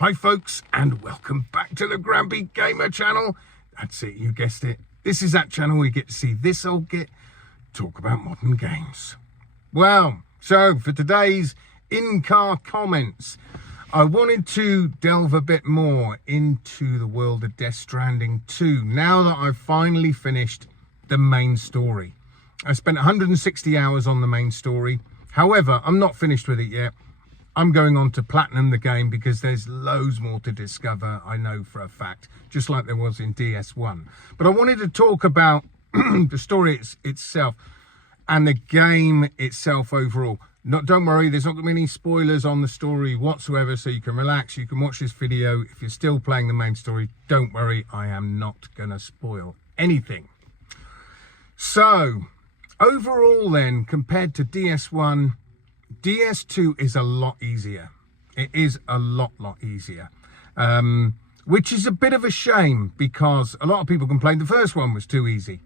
Hi folks, and welcome back to the Grumpy Gamer channel. That's it, you guessed it. This is that channel where you get to see this old git talk about modern games. Well, so for today's in-car comments, I wanted to delve a bit more into the world of Death Stranding 2 now that I've finally finished the main story. I spent 160 hours on the main story. However, I'm not finished with it yet. I'm going on to platinum the game because there's loads more to discover, I know for a fact, just like there was in DS1. But I wanted to talk about the story itself and the game itself overall. Don't worry, there's not going to be any spoilers on the story whatsoever, so you can relax, you can watch this video. If you're still playing the main story, don't worry, I am not going to spoil anything. So, overall then, compared to DS1, DS2 is a lot easier. It is a lot easier, which is a bit of a shame because a lot of people complained the first one was too easy.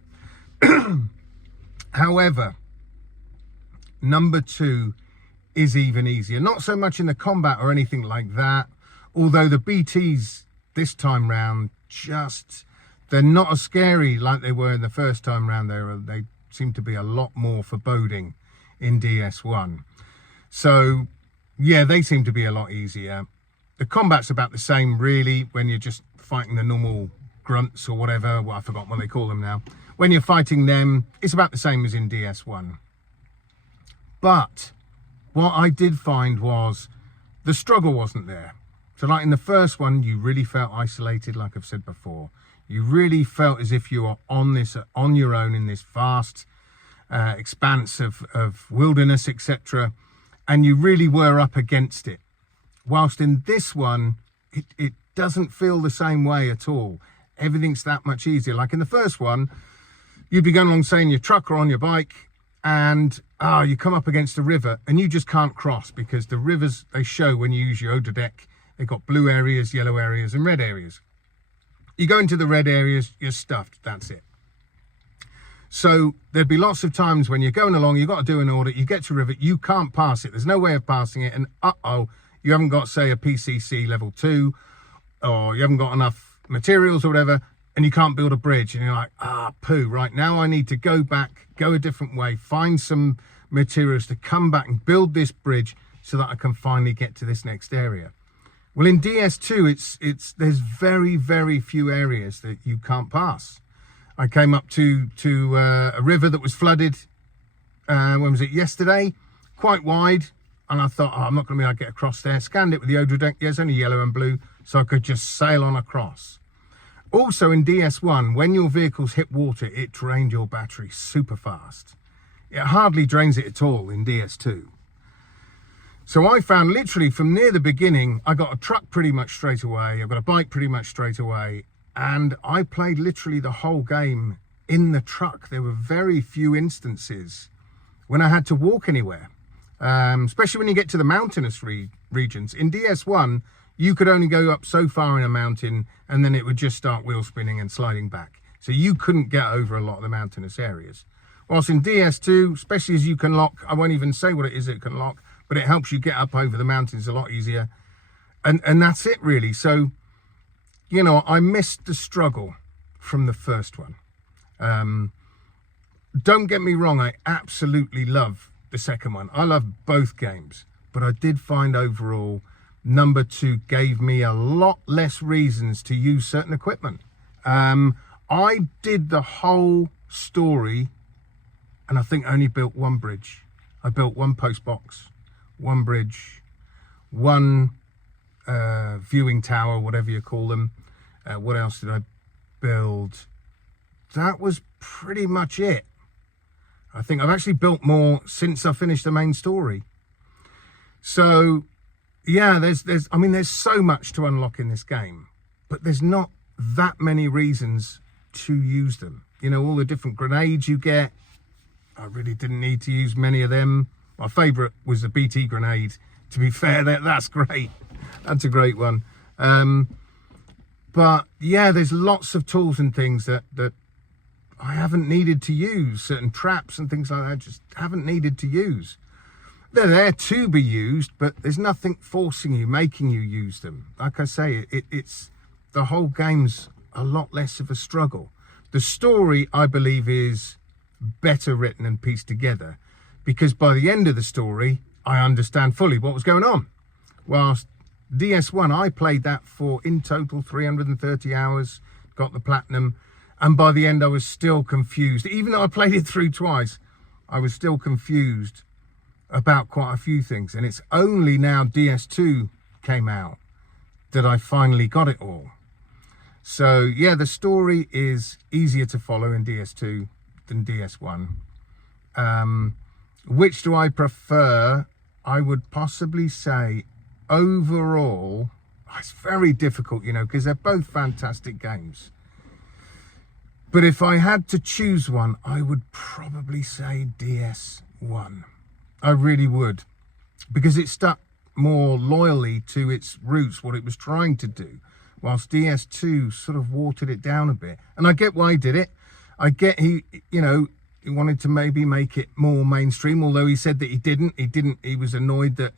However, number 2 is even easier. Not so much in the combat or anything like that, although the BTs this time round they're not as scary like they were in the first time round. They seem to be a lot more foreboding in DS1. So, yeah, they seem to be a lot easier. The combat's about the same, really, when you're just fighting the normal grunts or whatever. Well, I forgot what they call them now. When you're fighting them, it's about the same as in DS1. But what I did find was the struggle wasn't there. So, like in the first one, you really felt isolated, like I've said before. You really felt as if you were on your own in this vast expanse of wilderness, etc., and you really were up against it. Whilst in this one, it doesn't feel the same way at all. Everything's that much easier. Like in the first one, you'd be going along, say, in your truck or on your bike, and you come up against a river, and you just can't cross because the rivers, they show when you use your Ododeck, they've got blue areas, yellow areas, and red areas. You go into the red areas, you're stuffed, that's it. So there'd be lots of times when you're going along, you've got to do an audit, you get to a river, you can't pass it. There's no way of passing it. And you haven't got, say, a PCC level 2, or you haven't got enough materials or whatever, and you can't build a bridge. And you're like, poo, right, now I need to go back, go a different way, find some materials to come back and build this bridge so that I can finally get to this next area. Well, in DS2, there's very, very few areas that you can't pass. I came up to a river that was flooded, when was it, yesterday? Quite wide, and I thought, I'm not going to be able to get across there. Scanned it with the Ododeck, yeah, it's only yellow and blue, so I could just sail on across. Also in DS1, when your vehicles hit water, it drained your battery super fast. It hardly drains it at all in DS2. So I found literally from near the beginning, I got a truck pretty much straight away, I got a bike pretty much straight away, and I played literally the whole game in the truck. There were very few instances when I had to walk anywhere, especially when you get to the mountainous regions. In DS1, you could only go up so far in a mountain and then it would just start wheel spinning and sliding back. So you couldn't get over a lot of the mountainous areas. Whilst in DS2, especially as you can lock, I won't even say what it is it can lock, but it helps you get up over the mountains a lot easier. And that's it really. So, you know, I missed the struggle from the first one. Don't get me wrong, I absolutely love the second one. I love both games, but I did find overall number 2 gave me a lot less reasons to use certain equipment. I did the whole story and I think I only built one bridge. I built one post box, one bridge, one viewing tower, whatever you call them. What else did I build? That was pretty much it. I think I've actually built more since I finished the main story. So yeah, there's so much to unlock in this game, but there's not that many reasons to use them. You know, all the different grenades you get, I really didn't need to use many of them. My favorite was the BT grenade. To be fair, that's great. That's a great one. But yeah, there's lots of tools and things that I haven't needed to use. Certain traps and things like that, just haven't needed to use. they're there to be used, but there's nothing forcing you, making you use them. Like I say, it's the whole game's a lot less of a struggle. The story, I believe, is better written and pieced together, because by the end of the story, I understand fully what was going on. Whilst DS1, I played that for, in total, 330 hours, got the platinum, and by the end I was still confused. Even though I played it through twice, I was still confused about quite a few things. And it's only now DS2 came out that I finally got it all. So yeah, the story is easier to follow in DS2 than DS1. Which do I prefer? I would possibly say overall, it's very difficult, you know, because they're both fantastic games. But if I had to choose one, I would probably say DS1. I really would, because it stuck more loyally to its roots, what it was trying to do, whilst DS2 sort of watered it down a bit. And I get why he did it. I get he wanted to maybe make it more mainstream, although he said that he didn't. He was annoyed that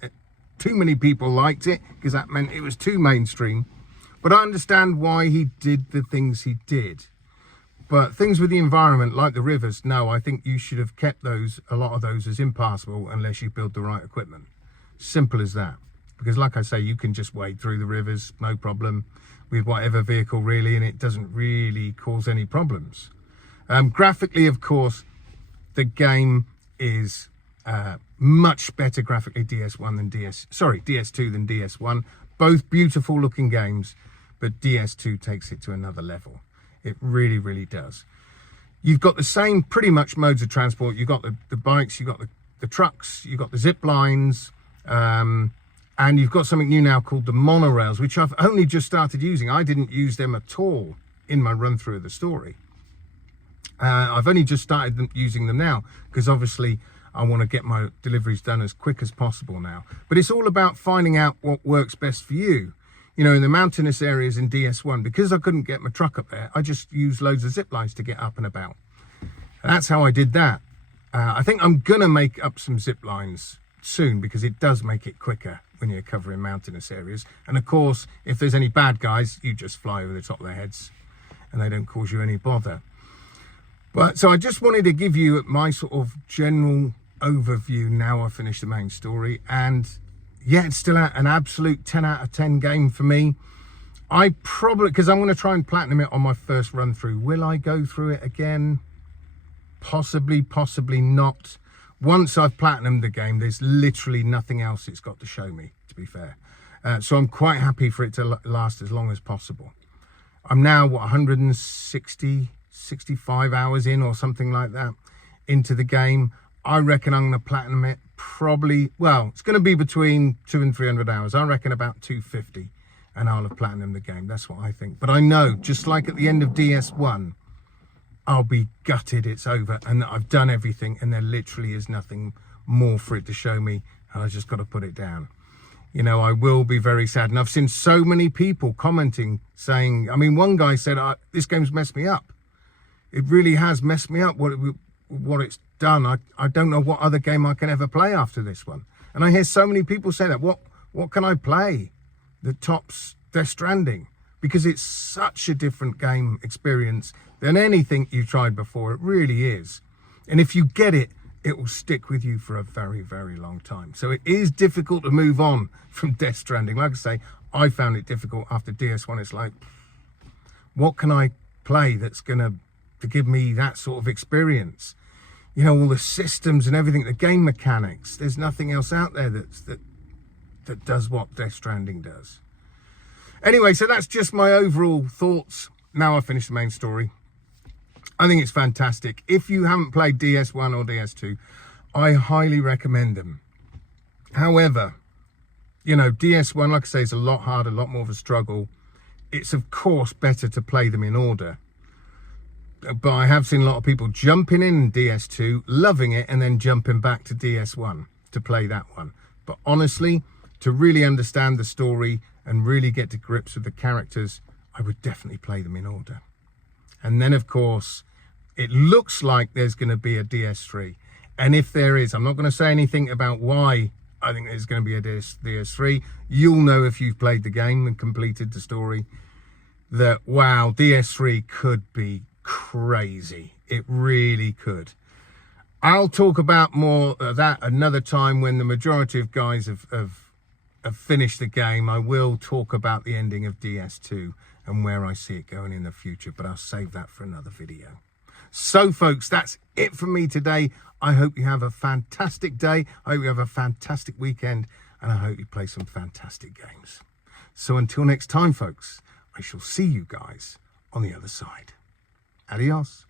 too many people liked it, because that meant it was too mainstream. But I understand why he did the things he did. But things with the environment, like the rivers, no, I think you should have kept those, a lot of those, as impassable unless you build the right equipment. Simple as that. Because like I say, you can just wade through the rivers, no problem, with whatever vehicle really, and it doesn't really cause any problems. Graphically, of course, the game is much better graphically DS2 than DS1. Both beautiful looking games, but DS2 takes it to another level. It really, really does. You've got the same pretty much modes of transport. You've got the bikes, you've got the trucks, you've got the zip lines, and you've got something new now called the monorails, which I've only just started using. I didn't use them at all in my run through of the story. I've only just started using them now, because obviously I want to get my deliveries done as quick as possible now. But it's all about finding out what works best for you. You know, in the mountainous areas in DS1, because I couldn't get my truck up there, I just used loads of zip lines to get up and about. And that's how I did that. I think I'm going to make up some zip lines soon, because it does make it quicker when you're covering mountainous areas. And of course, if there's any bad guys, you just fly over the top of their heads and they don't cause you any bother. But so I just wanted to give you my sort of general overview now I've finished the main story. And yeah, it's still an absolute 10 out of 10 game for me. I probably, because I'm going to try and platinum it on my first run through. Will I go through it again? Possibly, possibly not. Once I've platinumed the game, there's literally nothing else it's got to show me, to be fair. So I'm quite happy for it to last as long as possible. I'm now, what, 160, 65 hours in or something like that into the game. I reckon I'm going to platinum it probably, well, it's going to be between 200 and 300 hours. I reckon about 250, and I'll have platinumed the game. That's what I think. But I know, just like at the end of DS1, I'll be gutted it's over and that I've done everything and there literally is nothing more for it to show me. I just got to put it down. You know, I will be very sad. And I've seen so many people commenting saying, I mean, one guy said, this game's messed me up. It really has messed me up, what it's done. I don't know what other game I can ever play after this one. And I hear so many people say that. What can I play that tops Death Stranding? Because it's such a different game experience than anything you've tried before. It really is. And if you get it, it will stick with you for a very, very long time. So it is difficult to move on from Death Stranding. Like I say, I found it difficult after DS1. It's like, what can I play that's going to give me that sort of experience? You know, all the systems and everything, the game mechanics. There's nothing else out there that does what Death Stranding does. Anyway, so that's just my overall thoughts. Now I've finished the main story. I think it's fantastic. If you haven't played DS1 or DS2, I highly recommend them. However, you know, DS1, like I say, is a lot harder, a lot more of a struggle. It's, of course, better to play them in order. But I have seen a lot of people jumping in DS2, loving it, and then jumping back to DS1 to play that one. But honestly, to really understand the story and really get to grips with the characters, I would definitely play them in order. And then, of course, it looks like there's going to be a DS3. And if there is, I'm not going to say anything about why I think there's going to be a DS3. You'll know if you've played the game and completed the story that, wow, DS3 could be crazy. It really could. I'll talk about more of that another time when the majority of guys have finished the game. I will talk about the ending of DS2 and where I see it going in the future, but I'll save that for another video. So folks, that's it for me today. I hope you have a fantastic day. I hope you have a fantastic weekend, and I hope you play some fantastic games. So until next time, folks, I shall see you guys on the other side. Adios.